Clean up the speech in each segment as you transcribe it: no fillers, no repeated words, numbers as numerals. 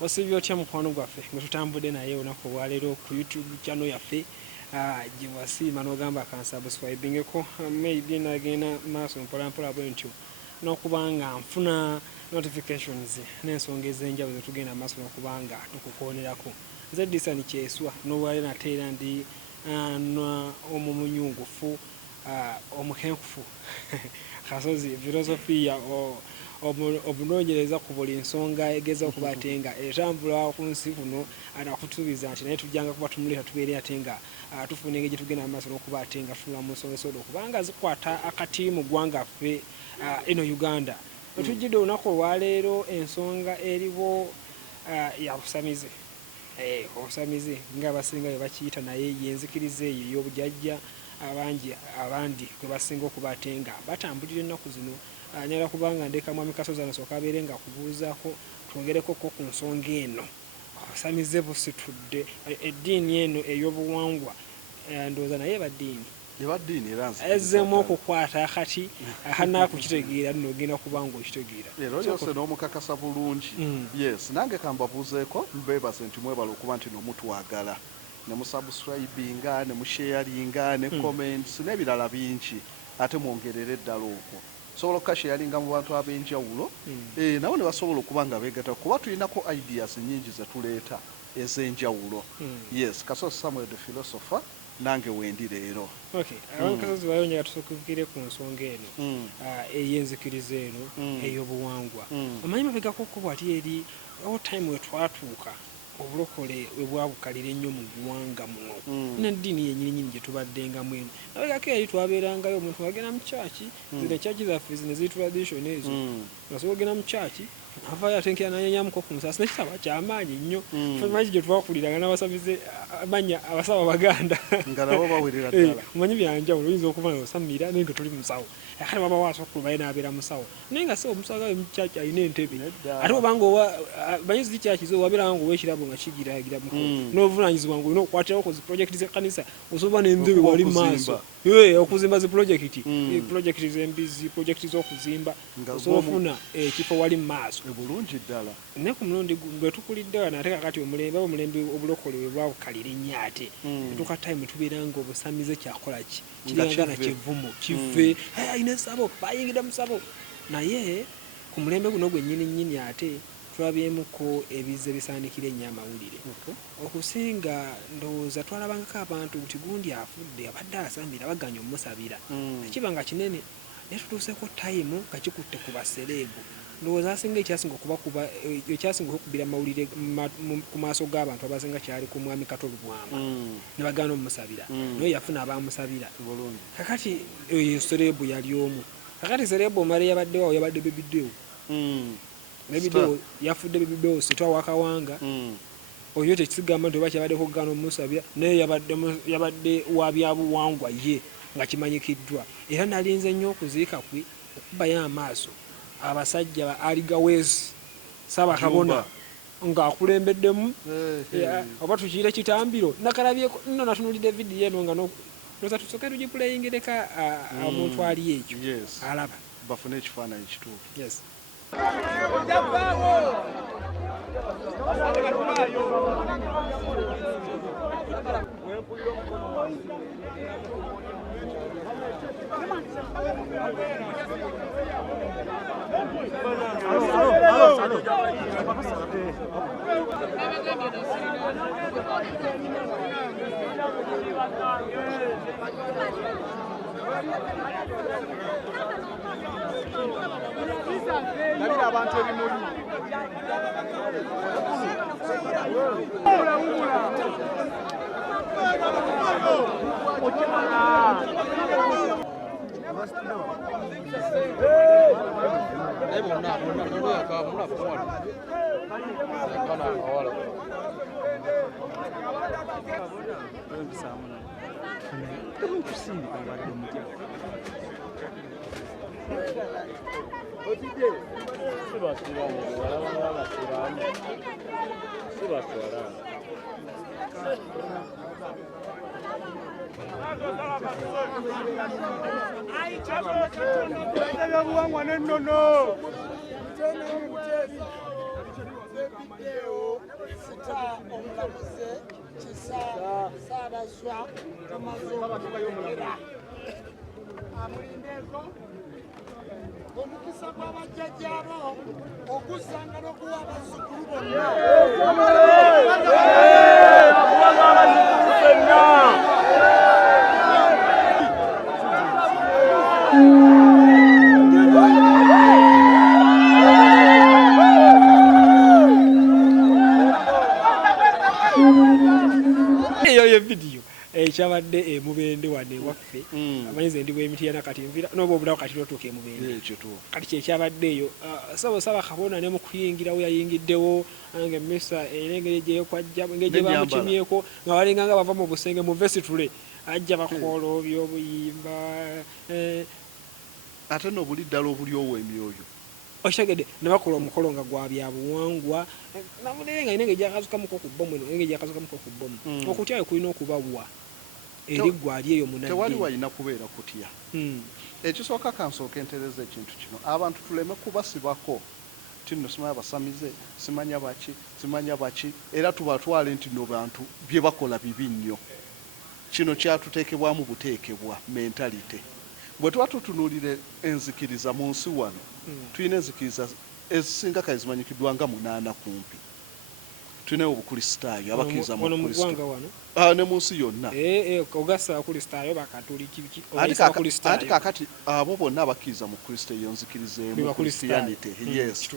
osibye otya mukwano gwaffe nga tutambudde naye olunaku olwaleero ku YouTube channel yaffe gye wasiima n'ogamba akansubscribingeko maybe nagenda maaso mpolampola bwe ntyo n'okuba nga nfuna notifications n'ensonga ez'enjawulo zetugenda maaso n'okuba nga tukukoonerako. Nze Disani Kyeswa n'olwaleero nate era ndi omumunyungufu omukenkufu kasozi filosofiya obunoonyereza ku buli nsonga egeza okuba ate nga etambula ku nsi kuno anakutubiza nti naye tujjanga kuba tumulira tubeere ate nga tufuna engeri tugenda amaaso n'okuba ate nga tunula mu nsonga esobola okubanga zikwata akati mu ggwanga ffe eno Uganda. Wetujjidde olunaku olwaleero ensonga eriwo ya Busamize. Obusamize ng'abasinga bwe bakiyita naye yenzikiriza eyo ey'obujjajja abandi kwe basinga okuba ate nga batambulira ennaku zino. Nyala kubanga ndeka mwami Kasozi anasooka abeere nga kubuuzaako twogereko ku nsonga eno. Obusamize busitudde eddiini eno ey'obuwangwa ndowooza naye baddiini ezzemu okukwata akati akanakukitegeera nno ogenda kubanga okitegeera. Leero lyose n'omukakasa bulungi. Yes, nange kambabuuzeeko mbeebaze nti mwebala okuba nti nomutwagala ne musubscribinga ne musharinga ne comments n'ebirala bingi ate mwongerere eddala okwo. Sobola okukasharinga mu bantu ab'enjawulo nabo ne basobola okuba nga beegatta kuba tulinako ideas nnyingi ze tuleeta ez'enjawulo. Yes, Kasozi Samuel the philosopher nange wendi leero. Okay, abantu Kasozi bayonja tusukukire ku nsonga eno ey'enzikiriza eno ey'obuwangwa. Omanyi mabegako ko bw'ati eri all time we twatuuka obulokole we bwabukalira ennyo mu ggwanga muno n'eddiini yennyini gye tubaddengamu eno. Nabegako eri twabeerangayo omuntu agenda mu kyaki zino kyaki zaffe zino ziri tradition ezo ngasobola ogenda mu kyaki avaayo atenkera nanyanyamuko ku musaasi nekitaba kyamaanyi nnyo. Manyi gye twakuliraga n'abasamize amanya abasawo Abaganda nga nabo bawerera ddala. Omanyi byanjawulo oyinza okuba nga osamira naye nga toli musawo kale baba waasokulu baye n'abeera musawo naye nga si omusawo gawe mu kyaki alina entebe ate obanga banyizi zikyaki zo wabeeranga nga ow'ekirabo nga kigiragira n'obuvunaanyizibwa nga olina okukwatirawo ku zi projekiti z'ekkanisa osobola n'entebe wali mu maaso okuzimba zi projekiti projekiti z'embizi projekiti z'okuzimba osobola ofuna ekifo wali mu maaso bulungi ddala. naye ku mulundi gwe tukulidde wano ate kakati omulembe obulokole bwe bwabukalira ennyo ate etuuka time tubeera nga Obusamize kyakola ki kiranga na kivumo kive ayina essabo bayingidde mu ssabo naye ku mulembe guno gwennyini ate tulabyemuko ebize bisaanikira ennyo amawulire okusinga ndowooza twalabangako abantu nti gundi afudde abadde asamira baganya omusabira ekiba nga kinene naye tutuuseko time nga kikutte ku baselebu ndowooza asinga ekyasinga okukubira amawulire ku maaso g'abantu abasinga kyali ku mwami Kato Lwaki ne bagaana omusabira naye yafuna abamusabira. Kakati eyo selebu yali omu. Kakati selebu omala yabaddewo yabadde bebidewo yafudde bebidewo sitwa wakawanga oyo tekisigamba nti oba kyabadde kugaana omusabira naye yabadde wa byabuwangwa ye nga kimanyikiddwa era nalinze nnyo okuziika kwe okubayo amaaso abasajja ba aligawezi Ssaabakabona ng'akulembeddemu oba tukiire kitambiro nakalabyeko nno natunulidde vidiyo eno nga noza tusooke tugipuleyingireka omuntu ali ekyo alaba bafune ekifaananyi kituufu. Yes. Nabira abantu ebimuli. Buwangwa n'ennono. Obusamize kisa saabazwa tumaze okutegekera amulindeeko omukisa gw'abajjajjaabo okuzanga n'okuwa abazzukulu bonna. Eyo video ekyabadde emubende wadde waffe amanyize ndi bw'emiti yana kati nvira n'oba obulawo kati lotuuka emubende kati kyekyabadde eyo saba kabona ne mu kuyingirawo yayingiddewo nga emmisa era engeri gyekwajja engeri gye bamukimyeko nga balinga nga bava mu busenge mu vesitule ajja bakoola by'obuyimba ate n'obuli ddala obuli ow'emyoyo okitegedde ne bakola omukolo nga gwa bya buwangwa namulenga engeri gyakazukamuko ku bbomu engeri gyakazukamuko ku bbomu okutyayo kulina okubawa eri gwali eyo munadde tewali walina kubeera kutya ekisooka kansooka entereza ekintu kino abantu tuleme kubasibako tino simanya basamize simanya baki era tubatwale nti no bantu bye bakola bibi nnyo kino kyatuteekebwamu buteekebwa mentalite bwe tuba tutunuulire enzikiriza mu nsi wano tulina enzikiriza ezisinga kale zimanyikiddwa nga 8 kumpi tulinayo obukristaayo abakkiriza mu Kristo ne mu nsi yonna ogasa abakristaayo bakatoliki ate kakati abo bonna abakkiriza mu Kristo eyo nzikirizeemu Christianity yes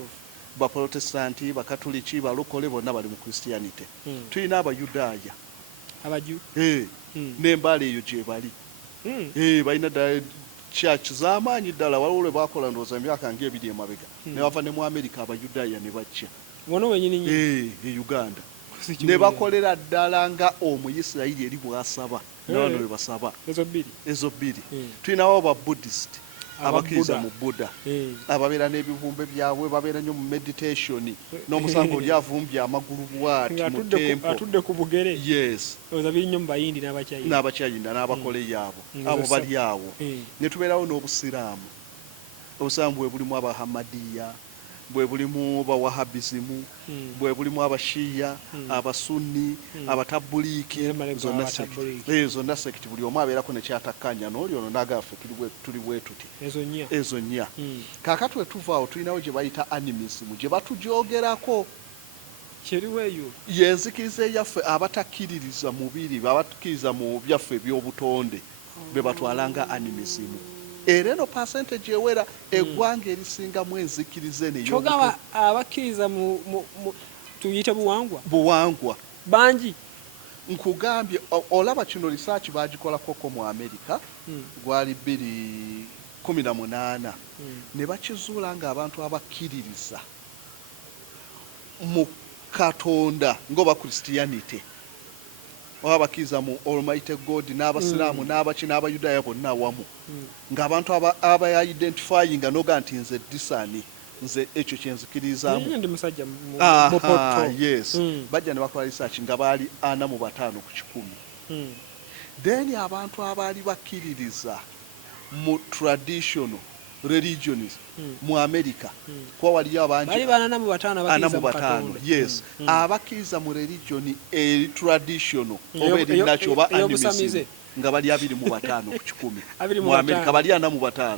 baprotestanti bakatoliki balokole bonna bali mu Christianity tulina abayudaaya abaju n'embaala eyo gye bali balina ddala church z'amaanyi ddala waliwo lwe bakola ndowooza emyaka ng'ebiri emabega ne bava ne mu Amerika abayudaaya ne bajja e Uganda ne bakolera ddala nga omuyisirayiri eri bw'asaba n'abano bwe basaba ezo bbiri tulinawo aba Buddhist abakkiriza mu Buddha ababeera n'ebivumbe byabwe babeera nnyo mu meditation n'omusanga oli avumbye amagulu bw'ati mu tempo atudde ku bugere yes biri nnyo mu bayindi n'abakyayinda n'abakole yaabo abo bali awo ne tubeerawo n'obusiraamu obusiraamu bwe bulimu abahamadiya bwe bulimu abawahabizimu bwe bulimu abashiya abasunni abatabuliiki zonna sekiti buli omu abeerako nekyatakkanya n'oli ono n'agaffe tuli bwe tuti ezo nnya kaakati we tuvaawo tulinawo gye bayita animism gye batujoogerako yenzikiriza eyaffe abatakkiririza mubiri abakkiriza mu byaffe eby'obutonde be batwalanga animism era eno percentage ewera eggwanga erisingamu enzikirize nekyogamba abakkiriza tuyite buwangwa bangi nkugambye olaba kino research bagikolakoko mu Amerika gwali 2018 ne bakizuula nga abantu abakkiririza mu Katonda ng'oba Christianity oba abakkiriza mu Almighty God n'abasiraamu n'abaki n'abayudaaya bonna awamu ng'abantu aba-identifyinga noga nti nze disani nze ekyo kyenzikiririzaamu yes bajja ne bakola research nga baali 45 ku 100 then abantu abaali bakkiririza mu traditional religions mu America kwa waliyo abangi 45 yes abakkiriza mu religion traditional oba erinacho oba animism nga bali 25 ku 100 mu America bali 45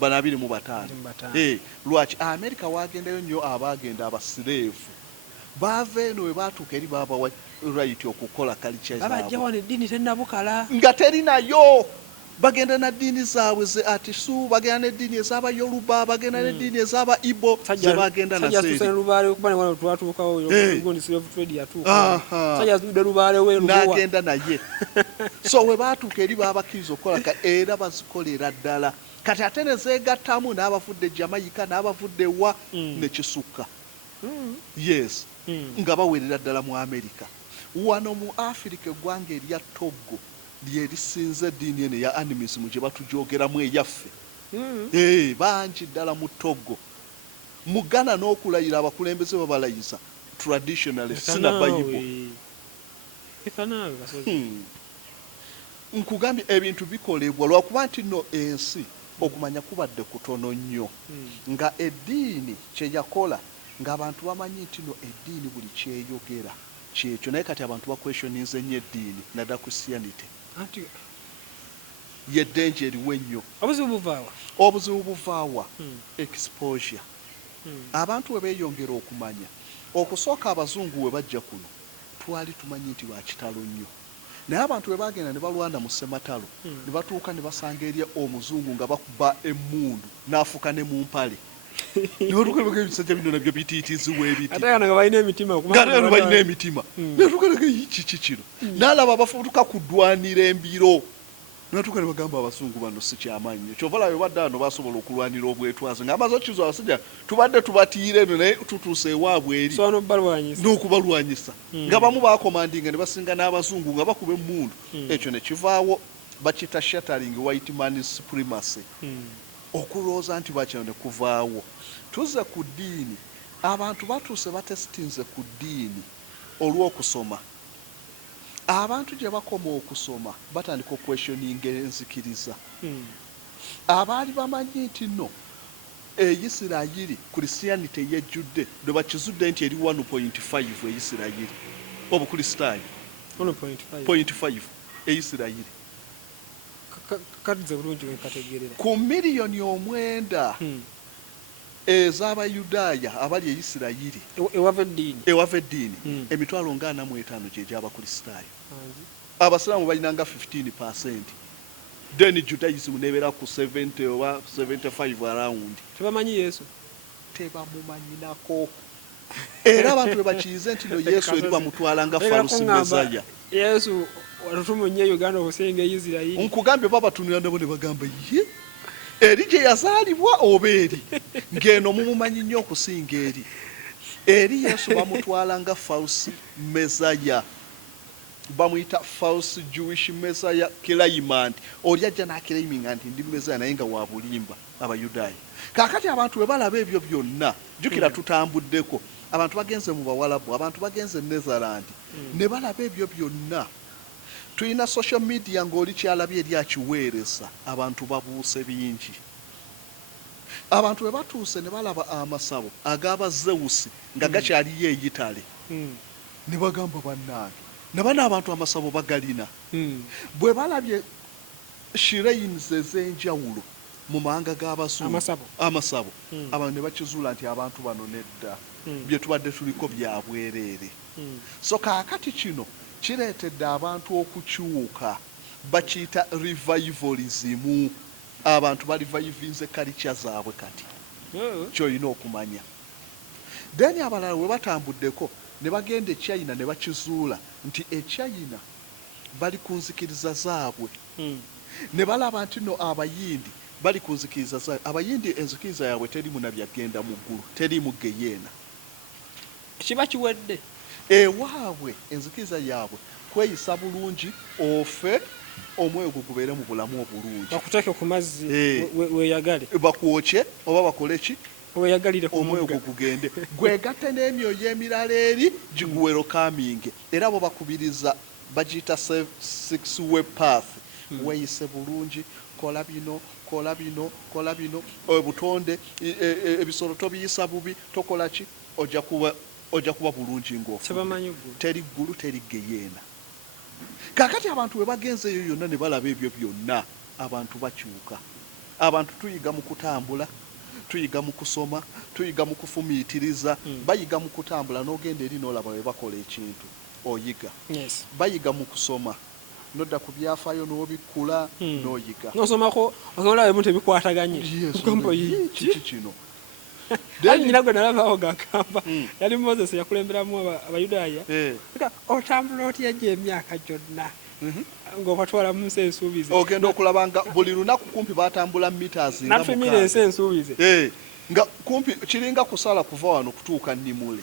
bana 25 lwaki America wagendayo nnyo abagenda abasireefu bava eno we baatuuka eri baba right okukola culture zaabwe babajja wano eddiini tennabukala nga terinayo bagenda na ddiini zaabwe ze atisu bagenda n'eddiini ez'abayoruba bagenda n'eddiini ez'aba Igbo ze bagenda na n'agenda naye so we baatuuka eri babakkiriza okukola era bazikolera ddala kati ate ne zeegattamu n'abavudde Jamaica n'abavudde wa ne kisukka yes nga bawerera ddala mu Amerika wano mu Africa eggwanga erya Togo lyerisinze eddiini eno ya animism gye batujoogeramu eyaffe bangi ddala mu Togo mu Ghana n'okulayira abakulembeze babalayiza traditionally sina Bible nkugambye ebintu bikolebwa lwakuba nti nno ensi okumanya kubadde kutono nnyo nga eddiini kye yakola ng'abantu bamanyi nti no eddiini buli kyeyogera kyekyo naye kati abantu bakwestioninze nnyo eddiini nadda Christianity anti yeddenje eriwo ennyo obuzibu buvaawa obuzibu buvaawa exposure abantu we beeyongera okumanya okusooka abazungu we bajja kuno twali tumanyi nti bakitalo nnyo naye abantu we bagenda ne balwana mu ssematalo ne batuuka ne basanga eri omuzungu nga bakuba emmundu n'afuka ne mu mpale nibatukanaga ebisajja bino nabyo bitiitiziwa ebiti ate nga balina emitima nga balina emitima natukanaga kiki kino n'alaba abafutuka kudwanira embiro natuka ne bagamba abazungu bano si kyamaanyi kyova labe badde ano basobola okulwanira obwetwaze ng'amaze okizo abasajja tubadde tubatiire eno naye tutuuse ewaabwe eri n'okubalwanyisa nga bamu bakomandinga ne basinga n'abazungu nga bakuba emmundu ekyo ne kivaawo bakita shattering white man supremacy okulowooza nti bakino ne kuvaawo tuzze ku ddiini abantu batuuse batesitinze ku ddiini olw'okusoma abantu gye bakoma okusoma batandika okwestioninga enzikiriza abaali bamanyi nti nno Isirayiri Christianity yejjudde lwe bakizudde nti eri 1.5 Isirayiri obukristaayo 1.5 Isirayiri kadize bulungi wekategeerera ku miliyoni 9 ez'abayudaaya abali Isirayiri ewava eddiini emitwalo nga 45 gye gy'abakristaayo abasiraamu balina nga 15% then Judaism nebeera ku 70 oba 75 around tebamanyi Yesu tebamumanyinako era abantu bebakiyize nti no Yesu eri bamutwala nga falusi mezaya Yesu watutumunye Uganda okusinga Isirayiri nkugambye babatunira nabo ne bagamba ye eri gye yazaalibwa oba eri ng'eno mumumanyi nnyo okusinga eri Yesu bamutwala nga false mezaya bamuyita false Jewish mezaya claimant oli ajja n'aclaiminga nti ndi mezaya naye nga wa bulimba abayudaaya kaakati abantu we balaba ebyo byonna jjukira tutambuddeko abantu bagenze mu bawalabu abantu bagenze Netherland ne balaba ebyo byonna tulina social media ng'oli kyalabye eri akiweereza abantu babuuse bingi abantu we batuuse ne balaba amasabo ag'aba Zewusi nga gakyaliyo eyitale ne bagamba bannange ne bano abantu amasabo bagalina bwe balabye shrines ez'enjawulo mu mahanga g'abazungu amasabo abantu ne bakizuula nti abantu bano nedda bye tubadde tuliko bya bwereere so kaakati kino kireetedde abantu okukyuka bakiyita revivalism abantu balivayivinze kalicha zaabwe kati kyolina okumanya then abalala we batambuddeko ne bagenda China ne bakizuula nti China bali ku nzikiriza zaabwe ne balaba nti no abayindi bali ku nzikiriza zaabwe abayindi enzikiriza yaabwe terimu na byagenda mu ggulu terimu geyeena kiba kiwedde ewaabwe enzikiriza yaabwe kweyisa bulungi ofe omwoyo gubeere mu bulamu obulungi bakuteeke ku mazzi weeyagale bakwokye oba bakole ki weeyagalire ku omwoyo gugende gwegatte n'emyoyo emirala eri giguwero kaminge era bo bakubiriza bagiyita 6-way path weeyise bulungi kola bino kola bino obutonde ebisolo tobiyisa bubi tokola ki ojja kuba bulungi ng'ofu teri ggulu teri geyeena kaakati abantu we bagenzeeyo yonna ne balaba ebyo byonna abantu bakyuka abantu tuyiga mu kutambula tuyiga mu kusoma tuyiga mu kufumiitiriza bayiga mu kutambula n'ogenda eri n'olaba we bakola ekintu oyiga bayiga mu kusoma nodda ku byafaayo n'obikkula n'oyiga nosomako osomala ebintu ebikwataganye kiki kino nyina gwe nalabawo gakamba yali Moses yakulemberamu abayudaaya otambula otya gye emyaka gyonna ng'obatwala mu nsi ensuubize ogenda okulaba nga buli lunaku kumpi batambula meters nafemira ensi ensuubize nga kumpi kiringa kusala kuva wano kutuuka Nimule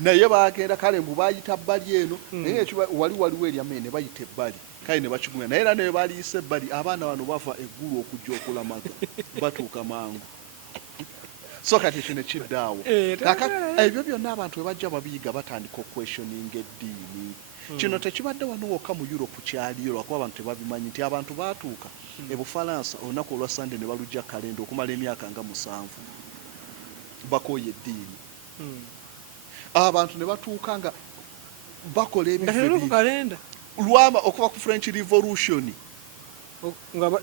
naye bagenda kale mbu bayita bbali eno naye waliwo eryamene ne bayita ebbali kale ne bakigumya naye era ne baliisa ebbali abaana bano bava eggulu okujja okulamaga batuuka mangu so kati ekyo ne kiddaawo ebyo byonna abantu we bajja babiyiga batandika okwestioninga eddiini kino tekibadde wano wokka mu Europe kyaliyo lwakuba abantu tebabimanyi nti abantu baatuuka e Bufalansa olunaku olwa Sande ne balujja kalenda okumala emyaka nga 7 bakooye eddiini abantu ne batuuka nga bakola ebintu ku kalenda lwama okuva ku French Revolution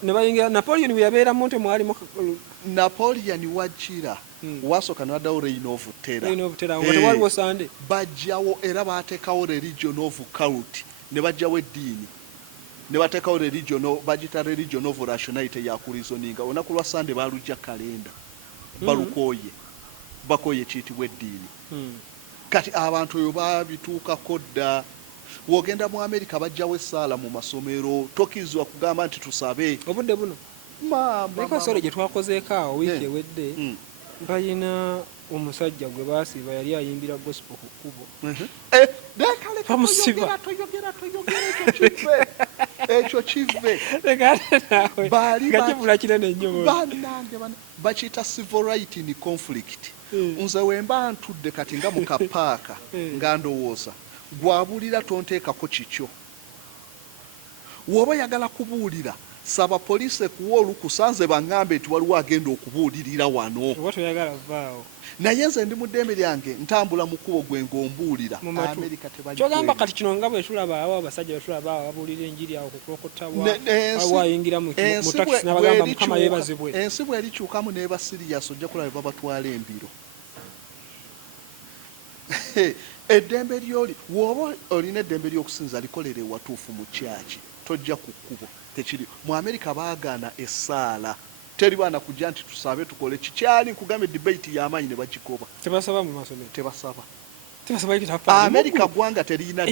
ne bayingira Napoleon bwe yabeeramu nti mwalimu Napoleon wajjira wasooka n'addawo reign of terror nga tewaliwo Sunday bajjawo era baateekawo religion of cult ne bajjawo eddiini ne bateekawo bagita religion of rationality ya kureasoninga olunaku lwa Sunday baalujja kalenda balukooye bakooye kiyitibwa eddiini kati abantu oyo babituukako dda wogenda mu America bajjawo essaala mu masomero tokirizibwa kugamba nti tusabe obudde buno sole gye twakozeeko awo wiiki ewedde balina omusajja gwe baasiba yali ayimbira gospel ku kkubo bamusiba ekyo kive kibula kinene nnyo bakiyita civil right in conflict nze wemba ntudde kati nga mu kapaaka nga ndowooza gwabulira tonteekako kikyo woba yagala kubuulira saba poliisi ekuwa olukusa nze baŋŋambe nti waliwo agenda okubuulirira wano naye nze ndi mu ddembe lyange ntambula mu kkubo gwe ng'ombuulira Amerika kyogamba kati kino nga bwe tulabaawo abasajja betulabaawo babuulira enjiri awo kukulokotabwa ayingira mu takisi n'abagamba mukama yeebazibwe ensi bw'erikyukamu n'eba siriyasi ojja kulaba babatwala embiro eddembe lyoli woba olina eddembe ly'okusinza likolere ewatuufu mu kyaki tojja ku kkubo tekiri mu Amerika baagaana essaala teri baana kujja nti tusabe tukole kikyali nkugambe debate y'amaanyi ne bagikoba tebasaba mu masomero tebasaba Amerika gwanga terina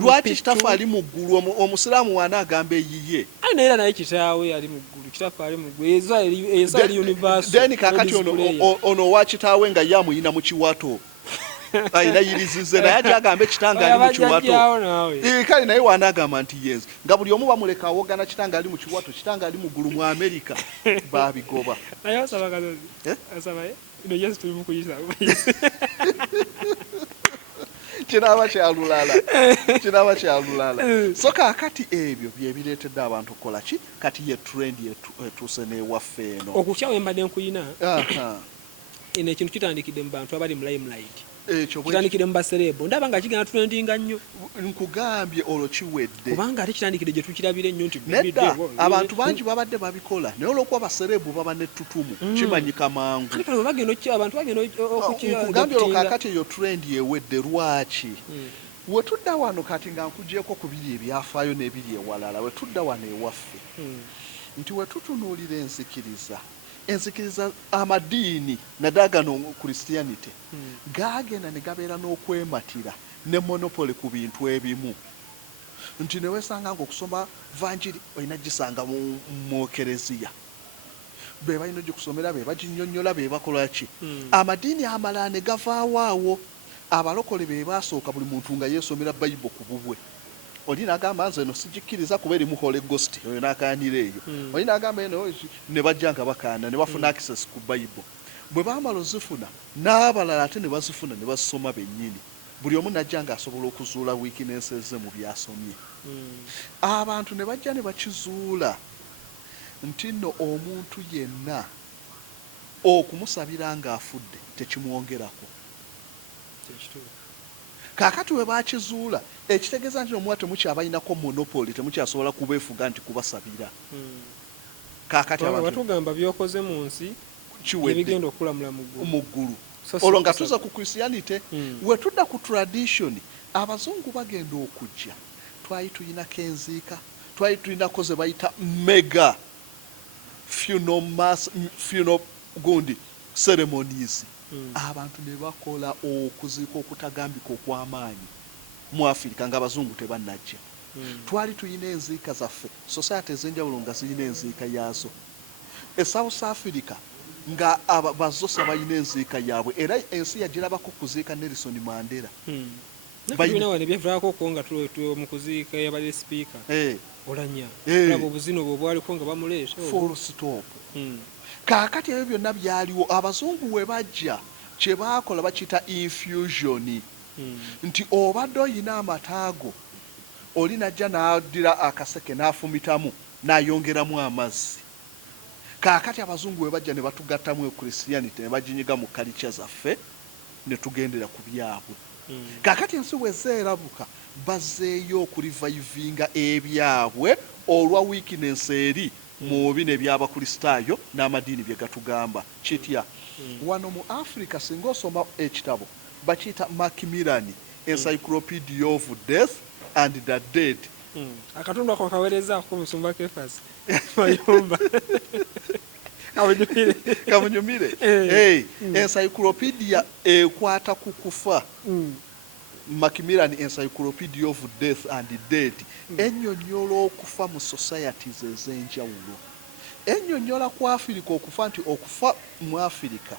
lwaki kitaffe ali mu ggulu omusiraamu waana agamba eyiye naera naye kitaawe ali mu ggulu kitaffe ali mu ggulu eza ali universe then kakati ono owa kitaawe nga ye amuyina mu kiwato ayina yirizize naye ate agambe kitanga ali mu kiwato kale naye waanagamba nti yenze nga buli omu bamuleka awogana kitanga ali mu kiwato kitanga ali mu ggulu mu Amerika babigoba naye osaba kazozi osabaye ino yesu tuli mu kuyisa kinaaba kyalulala so kaakati ebyo byebireetedde abantu okukola ki kati ye trend etuuse n'ewaffe eno okukyawo embadde nkuyina eno ekintu kitandikidde mu bantu abali mu limelight kitandikidde mu baserebo ndaba nga kigenda trendinga nnyo nkugambye olwo kiwedde kubanga ate kitandikidde gye tukirabira ennyo nti nedda abantu bangi babadde babikola naye olwokuba baserebo baba nettutumu kimanyika mangu nkugambye olwo kaakati eyo trend yewedde lwaki wetudda wano kati nga nkugyeko ku biri ebyafaayo n'ebiri ewalala wetudda wano ewaffe nti wetutunuulira enzikiriza amadiini naddala gano Christianity gaagenda ne gabeera n'okwematira ne monopole ku bintu ebimu nti ne weesanga ng'okusoma vanjiri olina gisanga mu kereziya be balina ogikusomera be baginnyonnyola be bakola ki amadiini amalala ne gavaawo awo abalokole be baasooka buli muntu nga yeesomera bayibuli ku bubwe oli n'agamba nze eno sigikkiriza kuba erimu Holy Ghost oyo n'akaanira eyo oli n'agamba eno ne bajja nga bakaana ne bafuna access ku bayibuli bwe baamala ozifuna n'abalala ate ne bazifuna ne bazisoma bennyini buli omu najja ng'asobola okuzuula weaknesses ze mu byasomye abantu ne bajja ne bakizuula nti nno omuntu yenna okumusabira ng'afudde tekimwongerako kaakati we bakizuula ekitegeeza nti omuwa temukyabalinako monopoli temukyasobola kubeefuga nti kubasabira kaakati batugamba byokoze mu nsi ebigenda okulamula mu ggulu olwo nga tuza ku Christianity wetudda ku tradition abazungu bagenda okujja twali tulinako enziika twali tulinako ze bayita mega funeral gundi ceremonies abantu ne bakola okuziika okutagambika okw'amaanyi mu Afirika ng'abazungu tebannajja twali tulina enziika zaffe society ez'enjawulo nga zirina enziika yaazo South Africa nga bazosa balina enziika yaabwe era ensi yagirabako kuziika Nelson Mandela mu kuziika yabadde sipiika olanya obuzino bwe bwaliko nga bamuleeta full stop kaakati ebyo byonna byaliwo abazungu we bajja kye baakola bakiyita infusion nti obadde oyina amataago oli najja n'addira akaseke n'afumitamu n'ayongeramu amazzi kaakati abazungu we bajja ne batugattamu Christianity ne baginyiga mu kalicha zaffe ne tugendera ku byabwe. Kakati ensi wezeerabuka bazzeeyo okulivaivinga ebyabwe olwa weakness eri mu bino ebyabakristaayo n'amadiini bye gatugamba kitya. Wano mu Africa singa osoma ekitabo bakiyita Macmillan Encyclopedia of Death and the Dead. Akatundu ako kaweerezaako Musumba Kefasi Mayumba kamunyumire. Encyclopedia ekwata ku kufa. Macmillan Encyclopedia of Death and Dead ennyonnyola okufa mu societies ez'enjawulo. Ennyonnyola ku Afirika okufa nti okufa mu Afirika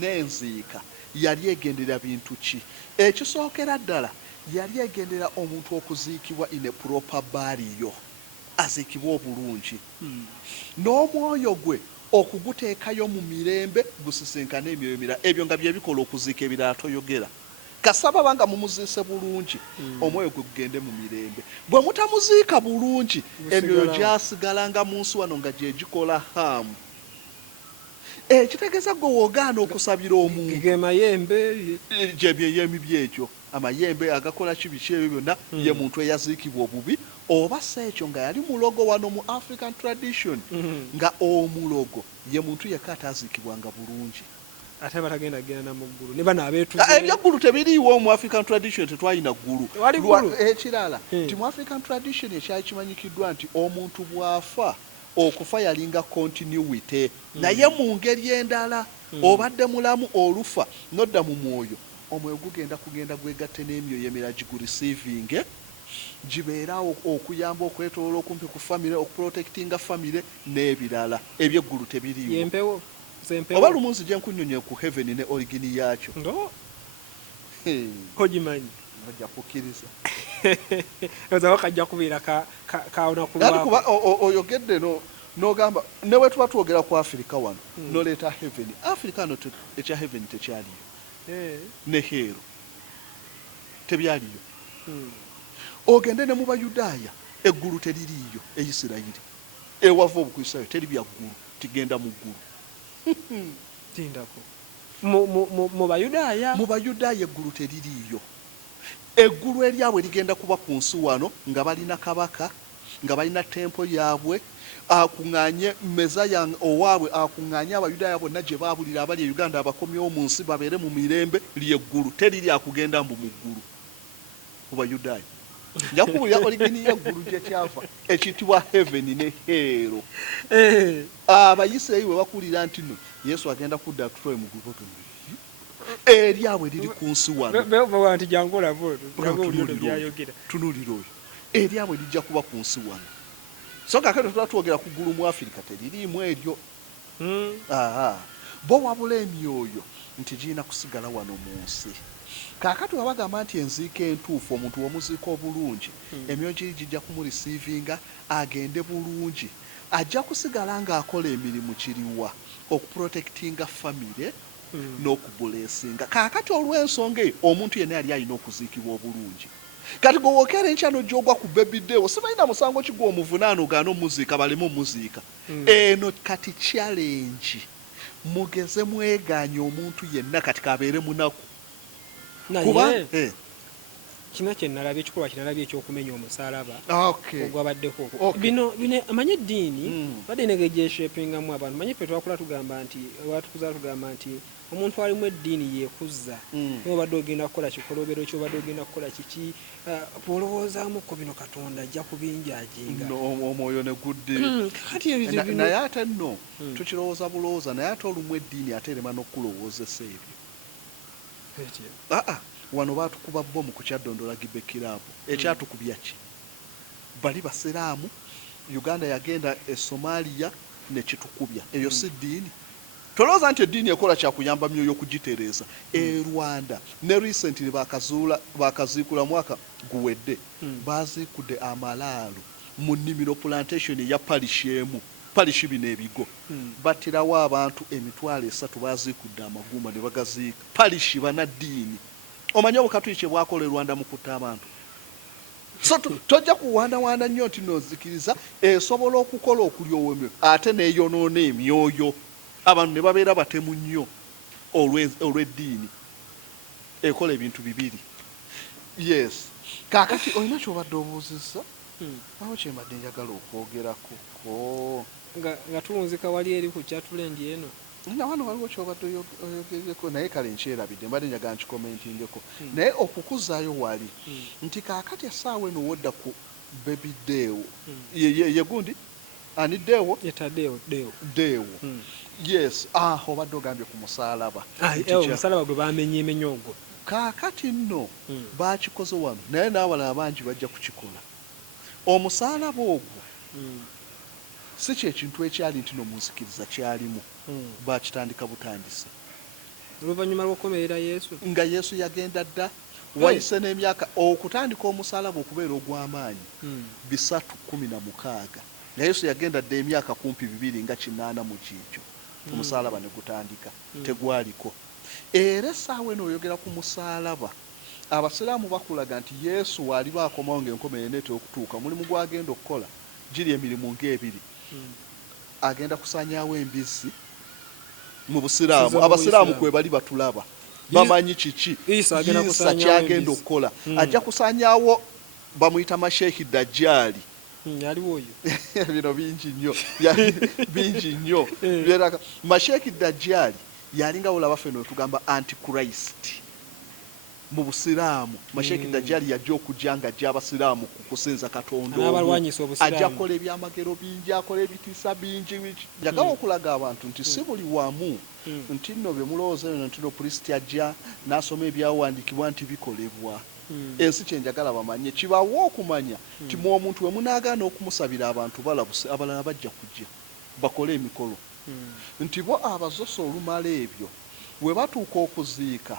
n'enziika yali egendera bintu ki? Ekisookera ddala yali egendera omuntu okuziikibwa in a proper burial, aziikibwa obulungi, n'omwoyo gwe okuguteekayo mu mirembe gusisinkana emyoyo emirala. Ebyo nga bye bikola okuziika ebirala toyogera. Kasaba banga mumuziise bulungi omwoyo gwe gugende mu mirembe. Bwe mutamuziika bulungi emyoyo gyasigalanga mu nsi wano nga gye gikola hamu. Kitegeeza gwe woogaana okusabira omuntu gye byeyemibi ekyo amayembe agakola kibiki ebyo byonna ye muntu eyaziikibwa obubi oba si ekyo nga yali mulogo wano mu African tradition nga omulogo ye muntu yekka ataziikibwanga bulungi. Ate batagenda genda mu ggulu ne bano abeetuze ebyaggulu tebiriiwo mu African tradition tetwalina ggulu. Ekirala nti mu African tradition ekyali kimanyikiddwa nti omuntu bw'afa okufa yalinga continuity naye mu ngeri endala obadde mulamu olufa nodda mu mwoyo omwoyo kugenda gwegatte n'emyoyo emirala gigurisiivinge gibeerawo okuyamba okwetoloola okumpi ku famire okuprotectinga famire n'ebirala. Ebyeggulu tebiriiwo. Oba lumunsi gye nkunnyonnye ku heaven ne origini yaakyo ogimanyi ojja kukkiriza ozawo kajja kubeera kuba oyogedde n'ogamba ne bwe tuba twogera ku Afirika wano n'oleeta heaven. Afirika wano ekya heaven tekyaliyo ne heero tebyaliyo. Ogende ne mu Bayudaaya eggulu teririiyo. Eisirayiri ewava obukristaayo teri byaggulu tigenda mu ggulu. Tindako mu Bayudaaya eggulu teririiyo. Eggulu eryabwe ligenda kuba ku nsi wano nga balina kabaka nga balina tempo yaabwe akuŋŋaanye mezaya owaabwe akuŋŋaanye Abayudaaya bonna gye baabulira abali e Uganda abakomyewo mu nsi babeere mu mirembe lyeggulu teriri akugenda mbu mu ggulu ku Bayudaaya. Njakubulira origini y'eggulu gye kyava ekiyitibwa heaven ne heero. Abayisirayiri bwe bakulira nti no Yesu agenda kudda kutulowe mu ggulu eryabwe liri ku nsi wano. Tunuulira oyo eryabwe lijja kuba ku nsi wano. So kakati tuba twogera ku ggulu mu Afirika teririimu eryo. Bo wabula emyoyo nti girina kusigala wano mu nsi. Kakati wabagamba nti enziika entuufu omuntu w'omuziika obulungi emyoyo giri gijja kumurisiivinga agende bulungi ajja kusigala ng'akola emirimu kiriwa okuprotectinga famire n'okubulesinga. Kakati olw'ensonga eyo omuntu yenna yali alina okuziikibwa obulungi. Kati gwe wookera enkyano gy'ogwa ku bebideewo sibalina musango ki gwe omuvunaano ogaana omuziika baleme omuziika. Eno kati challenge mugeze mwegaanye omuntu yenna kati kabeere munaku. Naye kino kye nalabye ekikolwa kinalabye ekyokumenya omusaalaba ogwabaddeko okwo. Bino amanye eddiini badde negejeeshepingamu abantu. Manye ffe twakula tugamba nti watukuza tugamba nti omuntu alimu eddiini yeekuzza naye obadde ogenda kukola kikolobero ki obadde ogenda kukola kiki bw'olowoozaamu ko bino Katonda ajja kubinjaajinga omwoyo ne gudde. Naye ate nno tukirowooza bulowooza naye ate olumu eddiini ate erema n'okulowoozesa ebyo. Wano baatukuba bbomu ku kyaddondola Gibekiraabu. Ekyatukubya ki? Bali basiraamu. Uganda yagenda e Somalia ne kitukubya. Eyo si ddiini. Tolowooza nti eddiini ekola kyakuyamba myoyo kugitereeza. Rwanda ne recently bakaziikula mwaka guwedde baziikudde amalaalo mu nnimiro plantation ya parishi emu. Parishi bino ebigo battirawo abantu 3,000 baziikudde amagumba ne bagaziika. Parishi banaddiini. Omanyi obukatuli kye bwakola e Rwanda mu kutta abantu. So tojja kuwandawanda nnyo nti nozikiriza esobola okukola okulyowa emyoyo ate neeyonoona emyoyo. Abantu ne babeera batemu nnyo olw'eddiini. ekola ebintu bibiri. Yes, kakati olina kyobadde obuuzizza awo kyembadde njagala okwogerako ko nga tuwunzika wali eri ku kyatulendi eno na wano waliwo kyobadde oyogereko naye kale nkyerabidde mbadde njagala nkikomentingeko naye okukuzaayo wali nti kakati essaawa eno wodda ku baby deewo ye gundi ani deewo deewo yes obadde ogambye ku musaalaba omusalaba gwe bamenyeemenya ogwo kaakati nno bakikoze wano naye n'abalala bangi bajja kukikola omusaalaba ogwo si kyekintu ekyali nti nomuzikiriza kyalimu bakitandika butandise oluvannyuma lw'okukomerera yesu nga yesu yagenda dda wayise n'emyaka okutandika omusaalaba okubeera ogw'amaanyi 316 nga yesu yagenda dda emyaka kumpi 280 mu kiikyo omusaalaba ne gutandika tegwaliko era essaawa eno oyogera ku musaalaba abasiraamu bakulaga nti yesu waali baakomawo ng'enkomerero n'etekutuuka mulimu gwagenda okukola giri emirimu ng'ebiri agenda kusanyawo embizzi mu busiraamu abasiraamu kwe bali batulaba bamanyi kiki Isa kyagenda okukola ajja kusanyawo bamuyita masheeki dajjaali yaliwo oyo bino bingi nnyo masheeki dajjaali yalinga olaba feno tugamba antichrist mu busiraamu masheeki dajjaali yajja okujja nga ajja abasiraamu kusinza katonda ajja kukola ebyamagero bingi akola ebitiisa bingi njagala okulaga abantu nti si buli wamu nti nno bye mulowooza bino nti no pulisiti ajja n'asoma ebyawandiikibwa nti bikolebwa ensi kyenjagala bamanye kibawa okumanya nti mu omuntu we munaagaana okumusabira abantu balabuse abalala bajja kujja bakole emikolo nti bo abazosa olumala ebyo we batuuka okuziika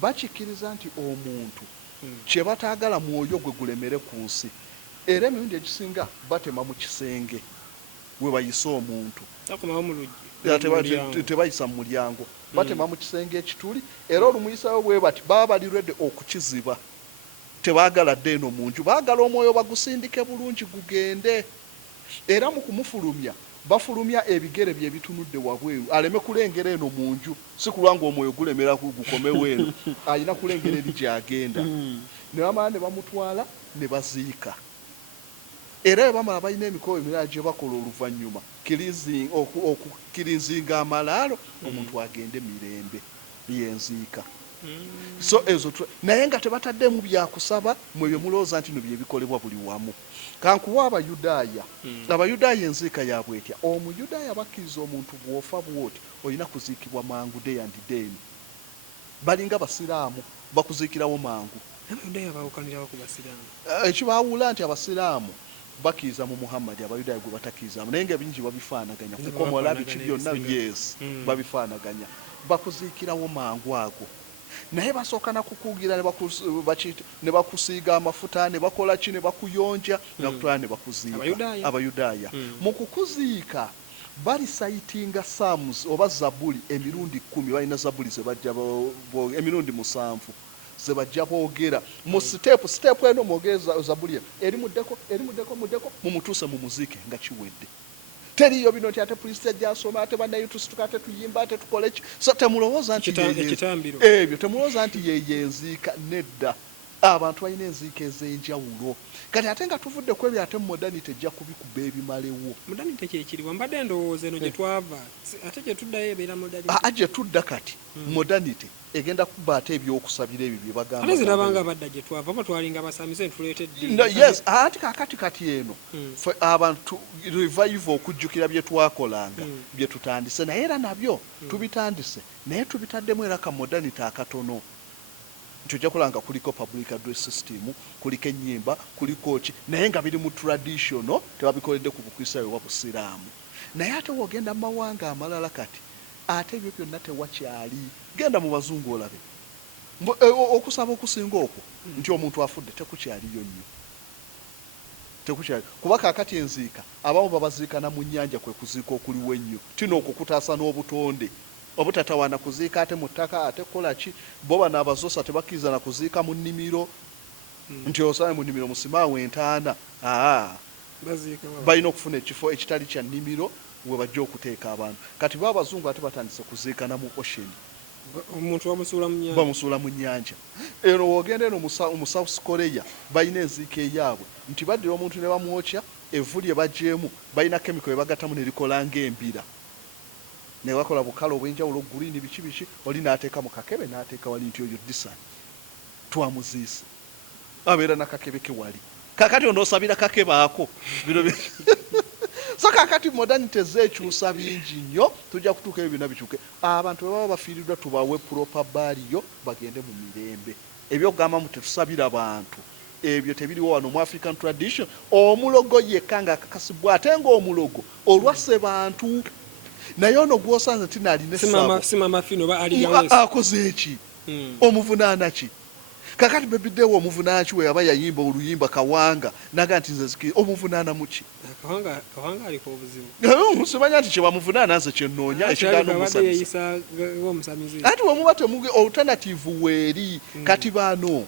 bakikkiriza nti omuntu kye bataagala mwoyo gwe gulemere ku nsi era emirundi egisinga batema mu kisenge we bayise omuntu tebayisa mu mulyango batema mu kisenge ekituli era olumuyisayo bwe bati baba bali ready okukiziba tebaagala dde eno mu nju baagala omwoyo bagusindike bulungi gugende era mu kumufulumya bafulumya ebigere bye bitunudde wabweru aleme kulengera eno mu nju si kulwanga omwoyo gulemera gukomewo eno alina kulengera eri gyagenda ne bamala ne bamutwala ne baziika era bwe bamala balina emikolo emirala gye bakola oluvannyuma okukirizinga amalaalo omuntu agende mirembe yenziika so ezo naye nga tebataddemu byakusaba mwe bye mulowooza nti no bye bikolebwa buli wamu kankuwa abayudaaya enziika yaabwe etya omuyudaaya bakkiriza omuntu bw'ofa bwoti olina kuziikibwa mangu day and day balinga basiraamu bakuziikirawo mangu ekibaawula nti abasiraamu bakkiriza mu muhammadi abayudaaya gwe batakkirizamu naye nga bingi babifaanaganya kukomola biki byonna yes babifaanaganya bakuziikirawo mangu ago naye basooka nakukugira ne bakusiiga amafuta ne bakola ki ne bakuyonja nakutwala ne bakuziika abayudaaya mu kukuziika balisaitinga Psalms oba Zabuli emirundi 10 balina Zabuli zebajja emirundi 7 zebajja boogera mu step eno mwogeza Zabuli eri muddeko mumutuuse mu muziki nga kiwedde teriyo bino nti ate pulisiti ajja asoma ate bannayo tusituka ate tuyimba ate tukole ki so temulowooza nti ebyo temulowooza nti yeyenziika nedda abantu balina enziika ez'enjawulo kati ate nga tuvudde ku ebyo ate modernity ejja kubikuba ebimalewo modernity kyekiriwa mbadde ndowooza eno gye twava ate gye tuddayo ebeera modernity gye tudda kati modernity egenda kuba ate ebyokusabira ebyo bye bagamba ate zirabanga badda gye twava oba twalinga abasamize ntulete yes ate kakati eno abantu revival okujjukira bye twakolanga bye tutandise naye era nabyo tubitandise naye tubitaddemu era ka modernity akatono ntujja kulanga kuliko public address system kuliko ennyimba kuliko ki naye nga biri mu traditional tebabikoledde ku bukristaayo oba busiraamu naye ate wogenda mu mawanga amalala kati ate ebyo byonna tewakyali genda mu bazungu olabe okusaba okusinga okwo nti omuntu afudde tekukyaliyo nnyo tekukyali kuba kakati enziika abamu babaziikana mu nnyanja kwe kuziika okuliwo ennyo tino okwo kutaasa n'obutonde obutatawana kuziika ate mu ttaka ate kukola ki bo bano abazosa tebakkiriza na kuziika mu nnimiro nti osabe mu nnimiro musimaawo entaana balina okufuna ekifo ekitali kya nnimiro we bajja okuteeka abantu kati bo abazungu ate batandise kuziikana mu ocean omuntu bamusuula mu nnyanja eno wogenda eno mu South Korea balina enziika eyaabwe nti baddira omuntu ne bamwokya evvu lye bagyemu balina kemiko bye bagatamu ne likola ng'embira ne bakola bukala obw'enjawulo guliini biki oli n'ateeka mu kakebe n'ateeka wali nti oyo disani twamuziise abeera nakakebe ke wali kakati onoosabira kakebe ako bino so kakati modernity ezeekyusa bingi nnyo tujja kutuuka ebyo byonna bikyuke abantu bwe baba bafiiriddwa tubawe proper baliyo bagende mu mirembe ebyokugamba mu tetusabira bantu ebyo tebiriwo wano mu African tradition omulogo yekka nga akakasibwa ate ng'omulogo olwasse bantu naye ono gwosanze tinaalina akoze eki omuvunaana ki kakati bebiddewo omuvunaana ki we yaba yayimba oluyimba kawanga naga nti nze zikiri omuvunaana muki kawanga aliko obuzibu simanya nti kyebamuvunaana nze kyennoonya ekigaana omusamize ati wemuba temuge alternative weeri kati baano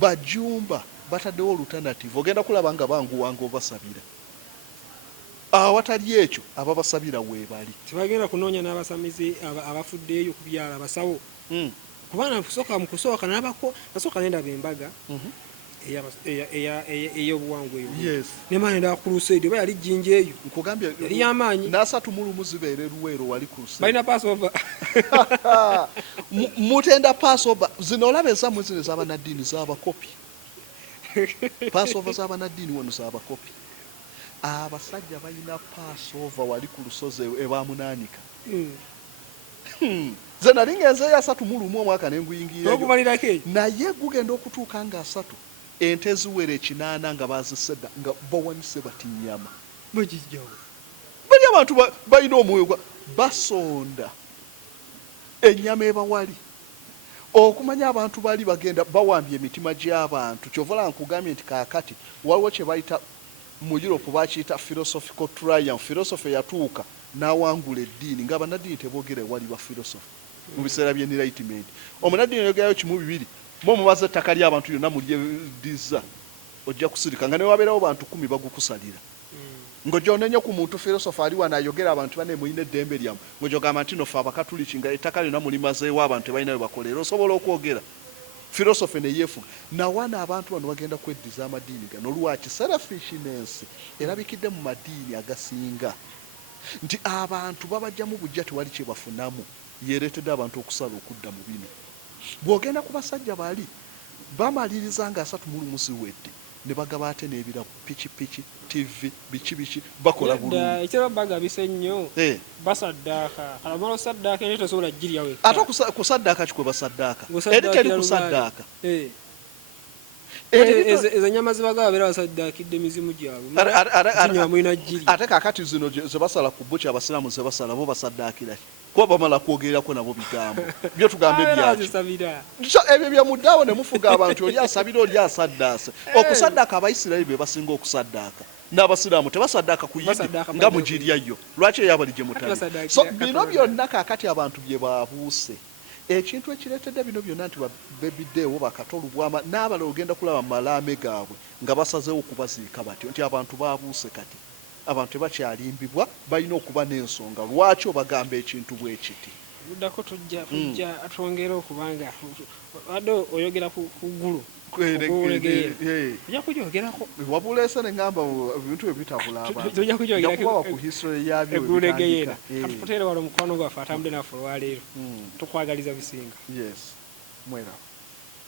bajumba bataddewo alternative ogenda kulaba nga banguwanga obasabira awatali ekyo ababasabira weebali tebagenda kunoonya n'abasamize abafuddeeyo ku byala abasawo kubana kusooka nasooka nendaba embaga ey'obuwangwa eyo nemana endaba ku Crusade oba yali jjinja eyo nkugambye yali y'amaanyi n'asatu mu lumu zibeera eruweero wali Crusade balina Passover mutenda Passover zino olaba ezammwe zino ez'abanaddiini z'abakopi Passover z'abanaddiini wano z'abakopi abasajja balina Passover wali ku lusozi ebamunaanika ze nali ngenzeeyo 3 mu lumu omwaka nenguyingirayo naye gugenda okutuuka nga 3 ente ziwere 8 nga bazisedda nga bawanise bati nnyama bali abantu balina omwoyo basonda ennyama ebawali okumanya abantu bali bagenda bawambye emitima gy'abantu kyovala nkugambye nti kaakati waliwo kye bayita mu Europe bakiyita philosophical triumph philosophy yatuuka n'awangula eddiini ng'abanaddiini teboogera wali ba philosophy mu biseera by'enlightenment omunaddiini yogerayo 1-2 bo mubaza ettaka ly'abantu lyonna mulyeddiza ojja kusirika nga ne wabeerawo bantu 10 bagukusalira ng'ojja onenye ku muntu philosophy ali wano ayogera abantu bane muyina eddembe lyamu ng'ojja ogamba nti nofe abakatuliki nga ettaka lyonna mulimazeewo abantu tebalina bwe bakolera osobola okwogera philosophy ne yeefuga nawana abantu bano bagenda kweddiza amadiini gano lwaki selfishness erabikidde mu madiini agasinga nti abantu babajjamu bujja tewali kye bafunamu yeeretedde abantu okusala okudda mu bino bw'ogenda ku basajja bali bamaliriza nga 3 mu lumu ziwedde ne bagaba ate n'ebirabo pikipiki TV biki bakola bulungi ekyebabagabise nnyo basaddaaka alamala osaddaaka naye tosobola ggirya wekka ate kusaddaaka kikwe basaddaaka eri teri kusaddaaka ezo ennyama zibagaba babeera basaddaakidde mizimu gyabwe ate kaakati zino ze basala ku buki abasiraamu ze basala bo basaddaakira kuba bamala kwogererako nabo bigambo byo tugambe byaki ebyo byamuddawo ne mufuga abantu oli asabira oli asaddaase okusaddaaka abayisirayiri be basinga okusaddaaka n'abasiraamu tebasaddaaka kuyidi nga mugiryayo lwaki eyabali gye mutali so bino byonna kaakati abantu bye babuuse ekintu ekireetedde bino byonna nti bebiddeewo bakatolubwama n'abala ogenda kulaba malaame gaabwe nga basazeewo okubaziika batyo nti abantu babuuse kati abantu tebakyalimbibwa balina okuba n'ensonga lwaki obagamba ekintu bwe kiti buddako tujja twongera okubanga wadde oyogera ku ggulu ojja kujogerako wabuleese ne ngamba ebintu ebitabula abantukubawa ku history yabyo egulegeyeera katukuteere wala omukwano gwaffe atambule naffe olwaleero tukwagaliza bisinga yes mwera